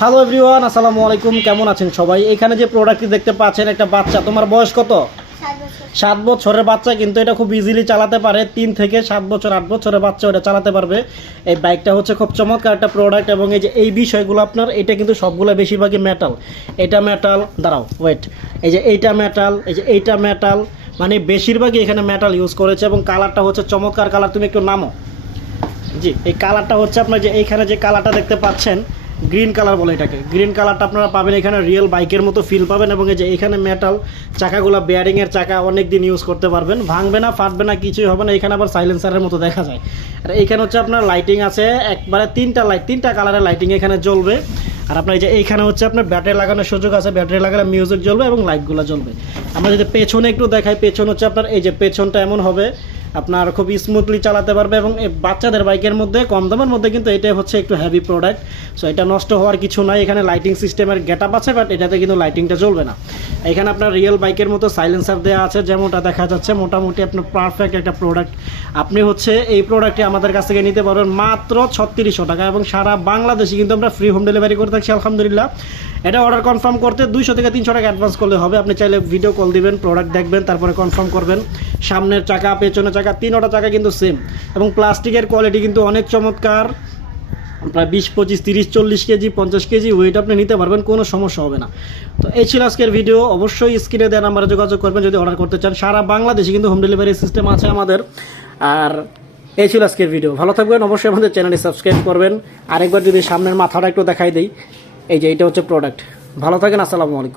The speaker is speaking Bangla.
হ্যালো এভরিওয়ান, আসসালামু আলাইকুম। কেমন আছেন সবাই? এখানে যে প্রোডাক্টটি দেখতে পাচ্ছেন, একটা বাচ্চা, তোমার বয়স কত? 7 বছরের বাচ্চা, কিন্তু এটা খুব ইজিলি চালাতে পারে। 3 থেকে 7 বছর 8 বছরের বাচ্চা এটা চালাতে পারবে। এই বাইকটা হচ্ছে খুব চমৎকার একটা প্রোডাক্ট, এবং এই যে এই বিষয়গুলো আপনার, এটা কিন্তু সবগুলো বেশিরভাগই মেটাল। এটা মেটাল, দাঁড়াও ওয়েট, এই যে এইটা মেটাল, এই যে এইটা মেটাল, মানে বেশিরভাগই এখানে মেটাল ইউজ করেছে। এবং কালারটা হচ্ছে চমৎকার কালার। তুমি একটু নামো। জি, এই কালারটা হচ্ছে আপনার, যে এইখানে যে কালারটা দেখতে পাচ্ছেন, গ্রিন কালার বলে এটাকে। গ্রিন কালারটা আপনারা পাবেন এখানে, রিয়েল বাইকের মতো ফিল পাবেন। এবং এই যে এখানে মেটাল চাকাগুলো, বেয়ারিংয়ের চাকা, অনেক দিন ইউজ করতে পারবেন, ভাঙবে না, ফাটবে না, কিছুই হবে না। এখানে আবার সাইলেন্সারের মতো দেখা যায়। আর এইখানে হচ্ছে আপনার লাইটিং আছে, একবারে 3টা কালারের লাইটিং এখানে জ্বলবে। আর আপনার এই যে এইখানে হচ্ছে আপনার ব্যাটারি লাগানোর সুযোগ আছে, ব্যাটারি লাগালে মিউজিক জ্বলবে এবং লাইটগুলো জ্বলবে। আমরা যদি পেছনে একটু দেখাই, পেছন হচ্ছে আপনার, এই যে পেছনটা এমন হবে, আপনার খুব স্মুথলি চালাতে পারবে। এবং এই বাচ্চাদের বাইকের মধ্যে, কম দামের মধ্যে, কিন্তু এটা হচ্ছে একটু হেভি প্রোডাক্ট। সো এটা নষ্ট হওয়ার কিছু নাই। এখানে লাইটিং সিস্টেমের গেট আপ আছে, বাট এটাতে কিন্তু লাইটিংটা জ্বলবে না। এখানে আপনার রিয়েল বাইকের মতো সাইলেন্সার দেওয়া আছে, যেমনটা দেখা যাচ্ছে। মোটামুটি আপনার পারফেক্ট একটা প্রোডাক্ট। আপনি হচ্ছে এই প্রোডাক্টটি আমাদের কাছ থেকে নিতে পারবেন মাত্র 3600 টাকা, এবং সারা বাংলাদেশে কিন্তু আমরা ফ্রি হোম ডেলিভারি করে থাকছি আলহামদুলিল্লাহ। এটা অর্ডার কনফার্ম করতে 200 থেকে 300 টাকা অ্যাডভান্স করলে হবে। আপনি চাইলে ভিডিও কল দিবেন, প্রোডাক্ট দেখবেন, তারপরে কনফার্ম করবেন। সামনের চাকা, পেছনের চাকা, 3টা চাকা কিন্তু সেম, এবং প্লাস্টিকের কোয়ালিটি কিন্তু অনেক চমৎকার। প্রায় 20, 25, 30, 40 কেজি, 50 কেজি ওয়েট আপনি নিতে পারবেন, কোনো সমস্যা হবে না। তো এই ছিল আজকের ভিডিও। অবশ্যই স্ক্রিনে দেওয়া নাম্বারে যোগাযোগ করবেন যদি অর্ডার করতে চান। সারা বাংলাদেশে কিন্তু হোম ডেলিভারি সিস্টেম আছে আমাদের। আর এই ছিল আজকের ভিডিও। ভালো থাকবেন, অবশ্যই আমাদের চ্যানেলটি সাবস্ক্রাইব করবেন। আরেকবার যদি সামনের মাথাটা একটু দেখাই দিই, এই যে এটা হচ্ছে প্রোডাক্ট। ভালো থাকেন, আসসালামু আলাইকুম।